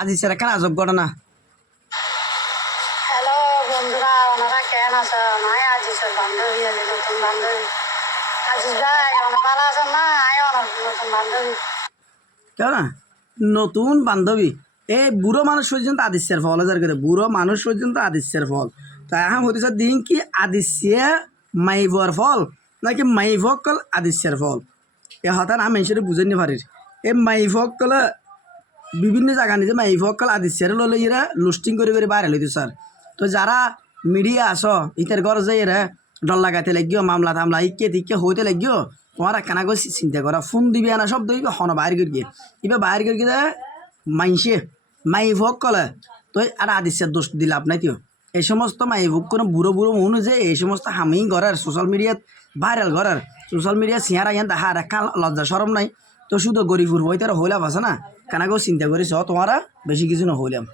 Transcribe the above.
আজি স্যার কেন আজব ঘটনা? হ্যালো বন্ধুরা ওনারা কেন আছে নাই আজিসের বান্ধবী আছে নতুন বান্ধবী। আজিস ভাই অনেক ভালো আছেন না? আয় অনেক নতুন বান্ধবী। কেন? নতুন বান্ধবী? এই বুড়ো মানুষ পর্যন্ত আদিত্যের ফল হাজার করে। বুড়ো মানুষ পর্যন্ত আদিত্যের ফল। তাই এখন হতেছে দিন কি আদিশ্য মাইভর ফল নাকি মাইভকল আদিশ্যের ফল? এ হঠাৎ আমি সেটা বুঝে নি পারির এই মাইভকল বিভিন্ন জায়গা নিজে মাইভকল আদিশ্যের ললে ইরা লুস্টিং করে করে বাইরে লইতো স্যার তো যারা মিডিয়া আস ইতার ঘর যে এরা ডর লাগাইতে লাগিও, মামলা টামলা ইকে তিকে হইতে লাগিও, তোমার কেনা করে চিন্তা করা, ফোন দিবি আনা সব দিবি হন বাইর করে গিয়ে। ইবা বাইর করে গিয়ে মাইসে মাই কলে। তো আর আদিশ্যের দোষ দিলে আপনাই তিও। এই সমস্ত মাই ভোগ কোনো বুড়ো বুড়ো মনে যে, এই সমস্ত হামি ঘরের সোশ্যাল মিডিয়াত ভাইরাল ঘরের সোশ্যাল মিডিয়া সিয়ারা ইয়ান দেখা রেখা লজ্জা সরম নাই। তো শুধু গরিবুর বই তারা হইলাম আছে না? কেনাকেও চিন্তা করিস তোমারা বেশি কিছু না হইলাম।